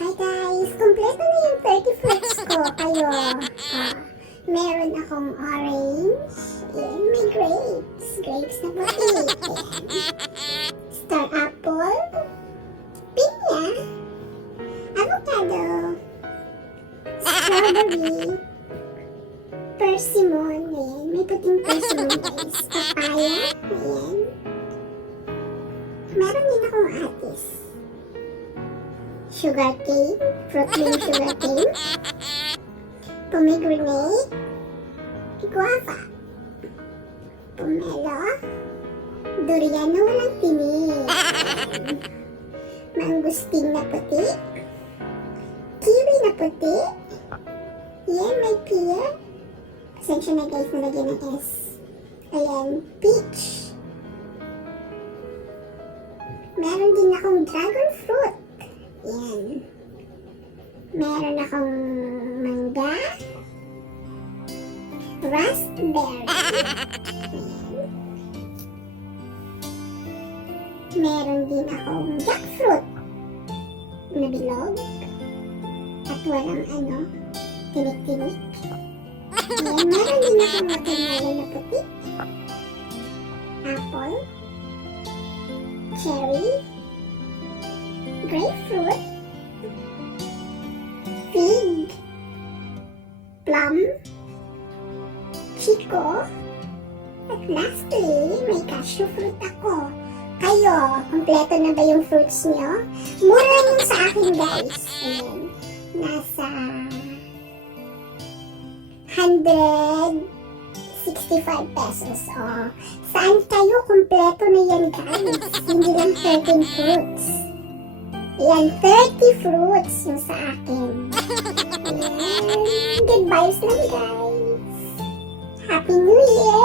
Hi guys! Kompleto na yung 30 fruits ko. Kayo, meron akong orange. Ayan, may grapes. Grapes na puti. Ayan. Star apple. Pinya. Avocado. Strawberry. Persimmon. Ayan, may puting persimmon guys. Papaya. Ayan. Meron din akong atis. Sugar cane, fruit bean sugar cane, pomegranate, guava, pomelo, durian na walang tinik, mangustin na puti, kiwi na puti, yan may pear, pasensya na guys, nalagyan ng S, ayan, peach, meron din akong dragon fruit. Yan. Meron akong mangga. Raspberry. Yan. Meron din akong jackfruit na bilog. At walang tinik-tinik. Yan. Meron din akong watermelon na puti. Apple. Cherry. Grapefruit, fig, plum, chico, at lastly, may cashew fruit ako. Kayo, kompleto na ba yung fruits nyo? Mura lang yung sa akin guys. Ayan, nasa 165 pesos. Oh, saan kayo kompleto na yan guys? Hindi lang 13 fruits. Yan, 30 fruits yung sa akin. Yan. Good vibes lang, guys. Happy New Year!